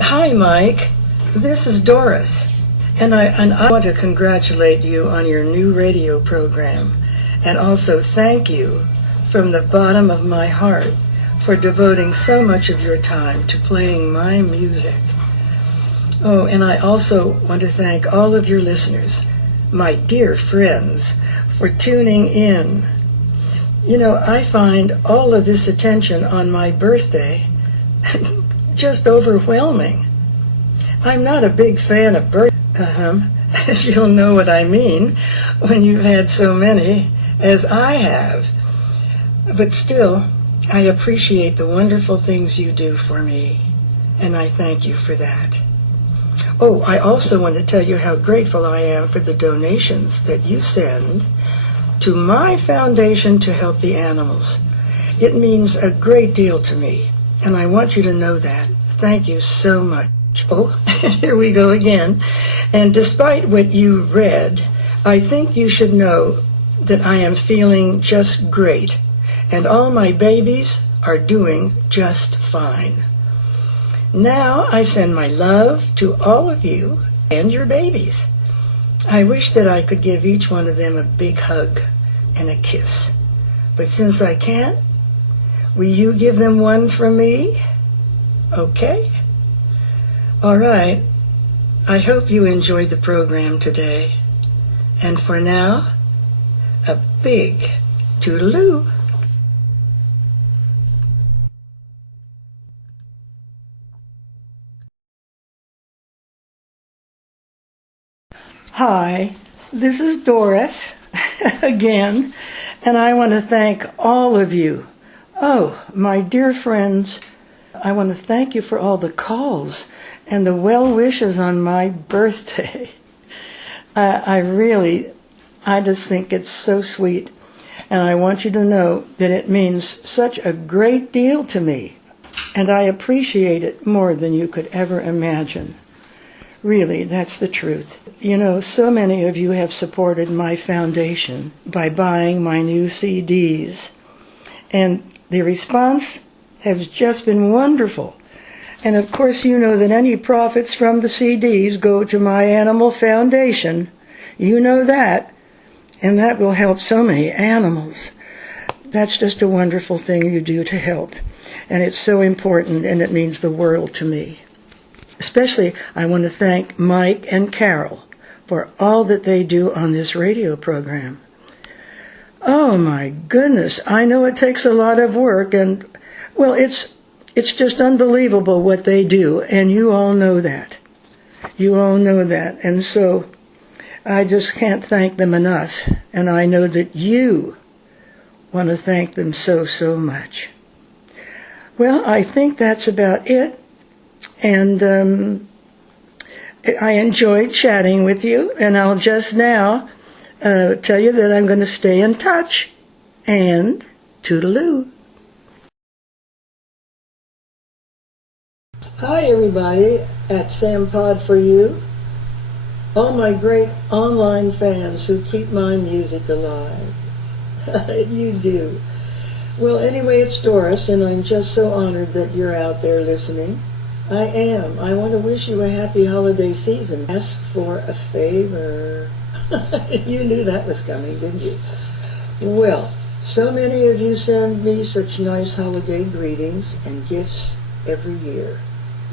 Hi, Mike. This is Doris, and I want to congratulate you on your new radio program, and also thank you from the bottom of my heart for devoting so much of your time to playing my music. Oh, and I also want to thank all of your listeners, my dear friends, for tuning in. You know, I find all of this attention on my birthday just overwhelming. I'm not a big fan of as you'll know what I mean when you've had so many as I have. But still, I appreciate the wonderful things you do for me, and I thank you for that. Oh, I also want to tell you how grateful I am for the donations that you send to my foundation to help the animals. It means a great deal to me, and I want you to know that. Thank you so much. Oh, here we go again. And despite what you read, I think you should know that I am feeling just great, and all my babies are doing just fine. Now I send my love to all of you and your babies. I wish that I could give each one of them a big hug and a kiss. But since I can't, will you give them one from me? Okay? All right. I hope you enjoyed the program today. And for now, a big toodaloo. Hi, this is Doris again, and I want to thank all of you. Oh, my dear friends, I want to thank you for all the calls and the well wishes on my birthday. I just think it's so sweet, and I want you to know that it means such a great deal to me, and I appreciate it more than you could ever imagine. Really, that's the truth. You know, so many of you have supported my foundation by buying my new CDs. And the response has just been wonderful. And of course, you know that any profits from the CDs go to my animal foundation. You know that. And that will help so many animals. That's just a wonderful thing you do to help. And it's so important, and it means the world to me. Especially, I want to thank Mike and Carol for all that they do on this radio program. Oh my goodness, I know it takes a lot of work, and well, it's just unbelievable what they do, and you all know that. You all know that, and so I just can't thank them enough, and I know that you want to thank them so, so much. Well, I think that's about it. And I enjoyed chatting with you, and I'll just now tell you that I'm going to stay in touch. And toodaloo. Hi, everybody at Sampod4u. All my great online fans who keep my music alive. You do. Well, anyway, it's Doris, and I'm just so honored that you're out there listening. I am. I want to wish you a happy holiday season. Ask for a favor. You knew that was coming, didn't you? Well, so many of you send me such nice holiday greetings and gifts every year.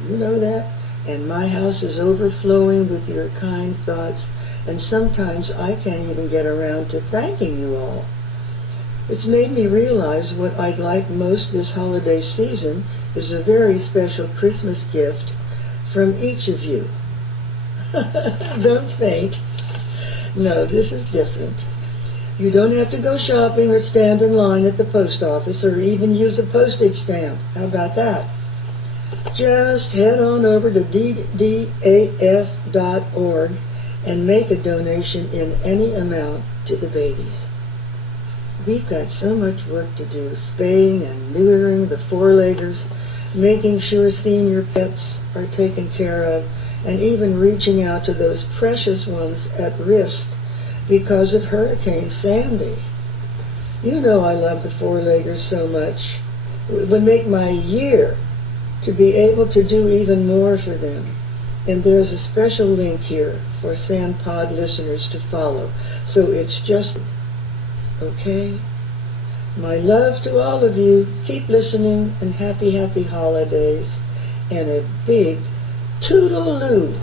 You know that? And my house is overflowing with your kind thoughts, and sometimes I can't even get around to thanking you all. It's made me realize what I'd like most this holiday season is a very special Christmas gift from each of you. Don't faint. No, this is different. You don't have to go shopping or stand in line at the post office or even use a postage stamp. How about that? Just head on over to ddaf.org and make a donation in any amount to the babies. We've got so much work to do, spaying and neutering the four-leggers, making sure senior pets are taken care of, and even reaching out to those precious ones at risk because of Hurricane Sandy. You know I love the four-leggers so much. It would make my year to be able to do even more for them. And there's a special link here for Sampod listeners to follow. So it's just, okay? My love to all of you. Keep listening, and happy, happy holidays. And a big toodaloo.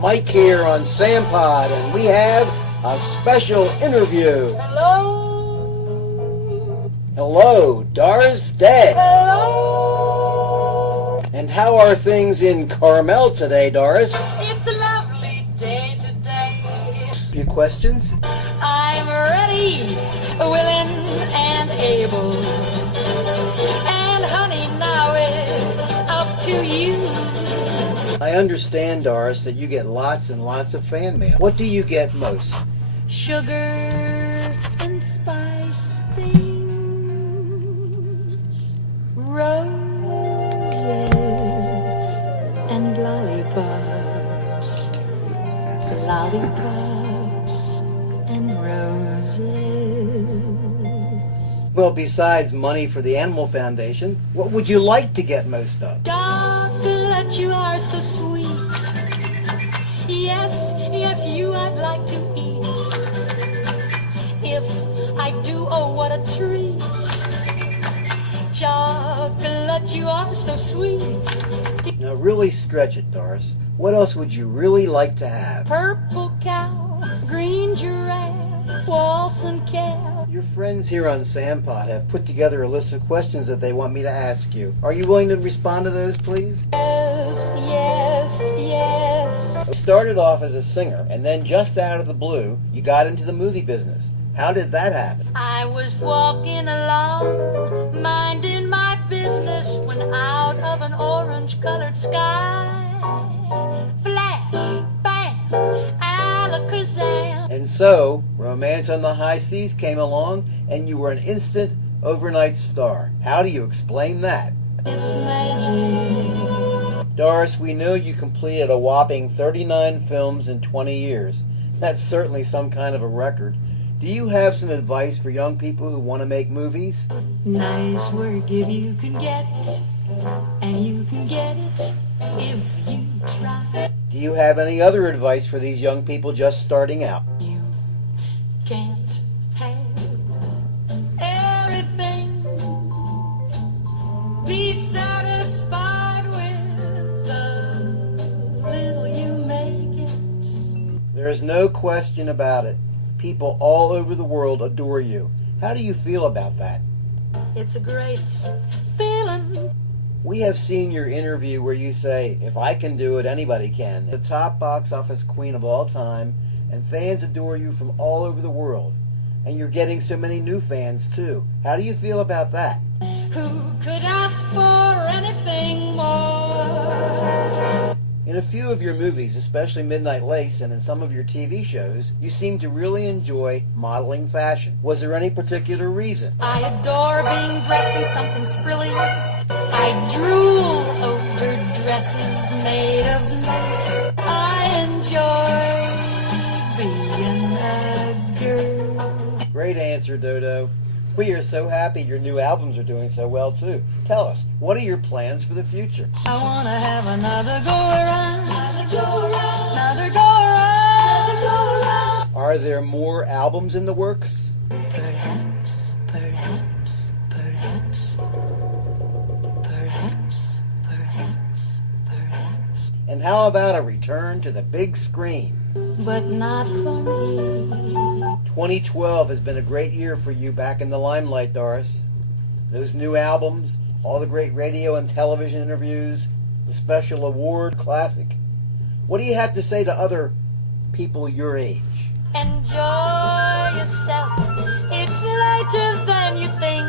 Mike here on Sampod, and we have a special interview. Hello. Hello, Doris Day. Hello. And how are things in Carmel today, Doris? It's a lovely day today. A few questions? I'm ready, willing, and able. And honey, now it's up to you. I understand, Doris, that you get lots and lots of fan mail. What do you get most? Sugar and spice things, roses and lollipops, lollipops and roses. Well, besides money for the Animal Foundation, what would you like to get most of? Chocolate, you are so sweet. Yes, yes, you I'd like to eat. If I do, oh, what a treat. Chocolate, you are so sweet. Now really stretch it, Doris. What else would you really like to have? Purple cow, green giraffe, waltz and calf. Your friends here on Sampod have put together a list of questions that they want me to ask you. Are you willing to respond to those, please? Yes, yes, yes. You started off as a singer, and then just out of the blue, you got into the movie business. How did that happen? I was walking along, minding my business, when out of an orange-colored sky, flash, bang, alakazam. And so, Romance on the High Seas came along, and you were an instant overnight star. How do you explain that? It's magic. Doris, we know you completed a whopping 39 films in 20 years. That's certainly some kind of a record. Do you have some advice for young people who want to make movies? Nice work if you can get it, and you can get it if you try. Do you have any other advice for these young people just starting out? You can't have everything. Be satisfied with the little you make it. There's no question about it. People all over the world adore you. How do you feel about that? It's a great feeling. We have seen your interview where you say, if I can do it, anybody can. The top box office queen of all time, and fans adore you from all over the world. And you're getting so many new fans, too. How do you feel about that? Who could ask for anything more? In a few of your movies, especially Midnight Lace, and in some of your TV shows, you seem to really enjoy modeling fashion. Was there any particular reason? I adore being dressed in something frilly. I drool over dresses made of lace. I enjoy being a girl. Great answer, Dodo. We are so happy your new albums are doing so well, too. Tell us, what are your plans for the future? I want to have another go around, another go around, another go around, another go around. Are there more albums in the works? Perhaps, perhaps, perhaps, perhaps, perhaps, perhaps. And how about a return to the big screen? But not for me. 2012 has been a great year for you back in the limelight, Doris. Those new albums, all the great radio and television interviews, the special award classic. What do you have to say to other people your age? Enjoy yourself. It's later than you think.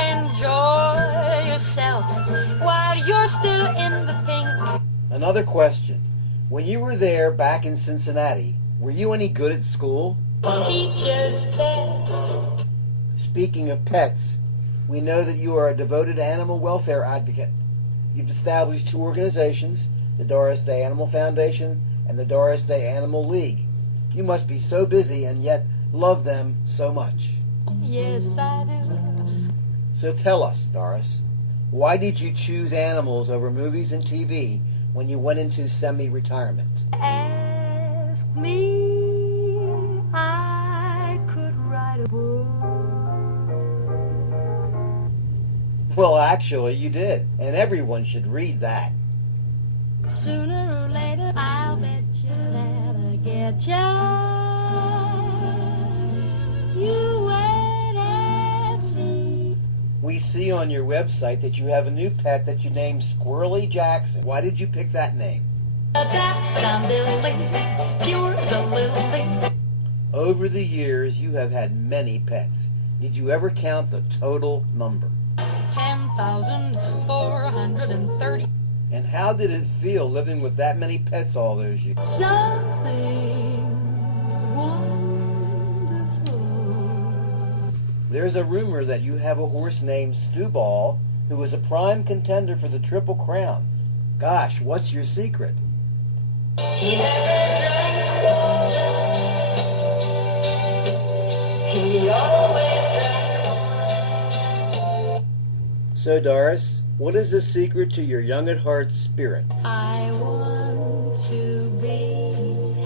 Enjoy enjoy yourself while you're still in the pink. Another question. When you were there back in Cincinnati, were you any good at school? Teacher's pet. Speaking of pets, we know that you are a devoted animal welfare advocate. You've established two organizations, the Doris Day Animal Foundation and the Doris Day Animal League. You must be so busy and yet love them so much. Yes, I do. So tell us, Doris, why did you choose animals over movies and TV when you went into semi-retirement? Ask me, I could write a book. Well, actually, you did, and everyone should read that. Sooner or later, I'll bet you that I get you. You wait and see. We see on your website that you have a new pet that you named Squirrely Jackson. Why did you pick that name? A daffodil, pure as a lily. Over the years, you have had many pets. Did you ever count the total number? 10,430. And how did it feel living with that many pets all those years? Something wonderful. There's a rumor that you have a horse named Stewball who was a prime contender for the Triple Crown. Gosh, what's your secret? He never drank water. He always drank wine. So, Doris, what is the secret to your young at heart spirit? I want to be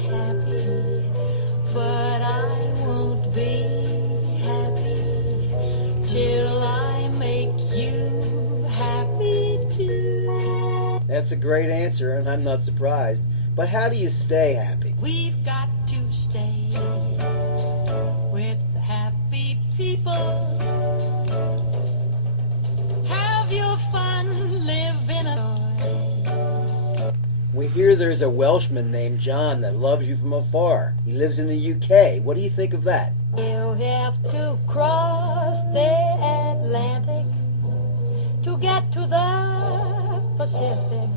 happy, but I won't be happy till I make you happy too. That's a great answer, and I'm not surprised. But how do you stay happy? We've got to stay with the happy people. Have your fun, live in a joy. We hear there's a Welshman named John that loves you from afar. He lives in the UK. What do you think of that? You have to cross the Atlantic to get to the Pacific.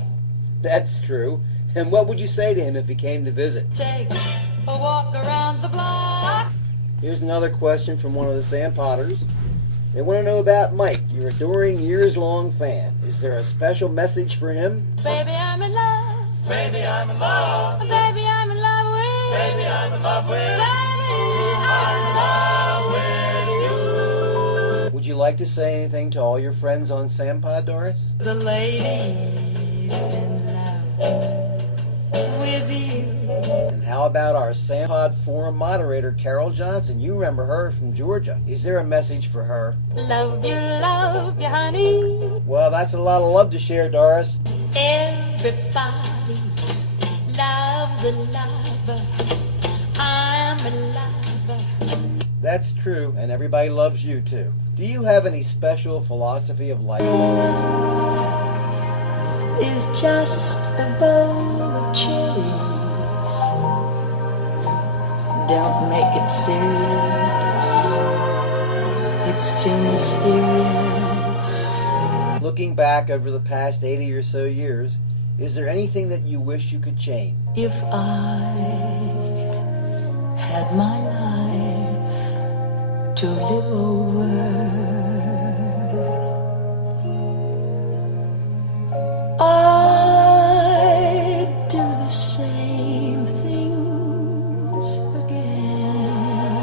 That's true. And what would you say to him if he came to visit? Take a walk around the block. Here's another question from one of the Sampodders. They want to know about Mike, your adoring years-long fan. Is there a special message for him? Baby, I'm in love. Baby, I'm in love. Baby, I'm in love with. Baby, I'm in love with. Baby, I'm in love with you. Would you like to say anything to all your friends on Sampod, Doris? The lady's in love with you. And how about our Sampod forum moderator, Carol Johnson? You remember her from Georgia. Is there a message for her? Love you, honey. Well, that's a lot of love to share, Doris. Everybody loves a lover. I'm a lover. That's true, and everybody loves you too. Do you have any special philosophy of life? Love is just a bowl of cherries. Don't make it serious. It's too mysterious. Looking back over the past 80 or so years, is there anything that you wish you could change? If I had my life to live over, I'd do the same things again.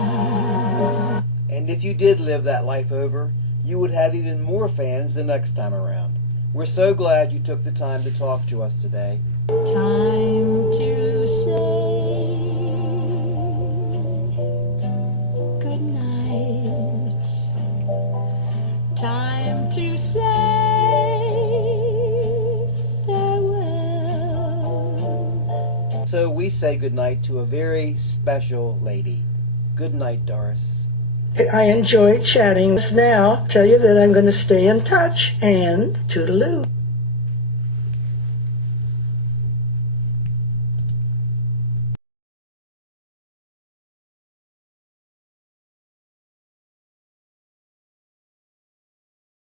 And if you did live that life over, you would have even more fans the next time around. We're so glad you took the time to talk to us today. Time to say good night. Time to say farewell. So we say goodnight to a very special lady. Good night, Doris. I enjoyed chatting. Now, tell you that I'm going to stay in touch, and toodaloo.